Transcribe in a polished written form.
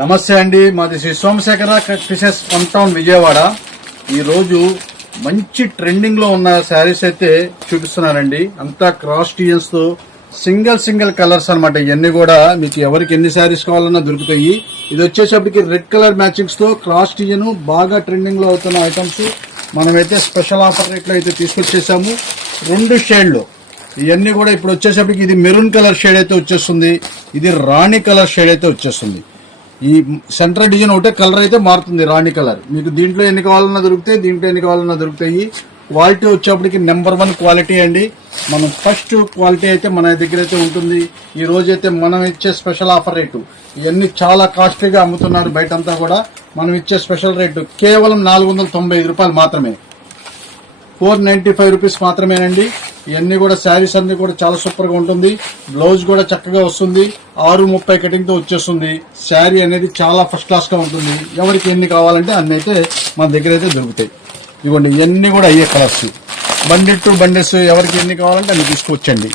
నమస్తే అండి, మాది Shri Somasekhara fishes one town Vijayawada. ఈ రోజు మంచి ట్రెండింగ్ లో ఉన్న శారీస్ అయితే చూపిస్తున్నానండి. అంతా క్రాస్ టీజన్స్ తో సింగిల్ కలర్స్ అన్నమాట. ఇవన్నీ కూడా మీకు ఎవరికి ఎన్ని శారీస్ కావాలన్నా దొరుకుతాయి. ఇది వచ్చేసప్పటికి రెడ్ కలర్ మ్యాచింగ్స్ తో క్రాస్ టీజన్ బాగా ట్రెండింగ్ లో అవుతున్న ఐటమ్స్ మనమైతే స్పెషల్ ఆఫర్ రేట్ లో అయితే తీసుకొచ్చేసాము. 2 షేడ్లు ఇవన్నీ కూడా ఇప్పుడు వచ్చేసప్పటికి ఇది మెరూన్ కలర్ షేడ్ అయితే వచ్చేస్తుంది, ఇది రాణి కలర్ షేడ్ అయితే వచ్చేస్తుంది. ఈ సెంట్రల్ డిజైన్ ఒకటే కలర్ అయితే మారుతుంది, రాణి కలర్. మీకు దీంట్లో ఎన్ని కావాలన్నా దొరుకుతాయి, దీంట్లో ఎన్ని కావాలన్నా దొరుకుతాయి. క్వాలిటీ వచ్చేప్పటికి నెంబర్ 1 క్వాలిటీ అండి. మనం ఫస్ట్ క్వాలిటీ అయితే మన దగ్గర అయితే ఉంటుంది. ఈ రోజైతే మనం ఇచ్చే స్పెషల్ ఆఫర్ రేటు ఇవన్నీ చాలా కాస్ట్లీగా అమ్ముతున్నారు బయటంతా కూడా. మనం ఇచ్చే స్పెషల్ రేటు కేవలం 495 రూపాయలు మాత్రమే, 495 రూపీస్ మాత్రమేనండి. ఇవన్నీ కూడా శారీస్ అన్ని కూడా చాలా సూపర్ గా ఉంటుంది. బ్లౌజ్ కూడా చక్కగా వస్తుంది, 6:30 కటింగ్ తో వచ్చేస్తుంది. శారీ అనేది చాలా ఫస్ట్ క్లాస్ గా ఉంటుంది. ఎవరికి ఎన్ని కావాలంటే అన్ని అయితే మన దగ్గర అయితే దొరుకుతాయి. ఇవ్వండి, ఇవన్నీ కూడా అయ్యే కలర్స్. బండిల్ టు బండిల్స్ ఎవరికి ఎన్ని కావాలంటే అన్ని తీసుకొచ్చండి.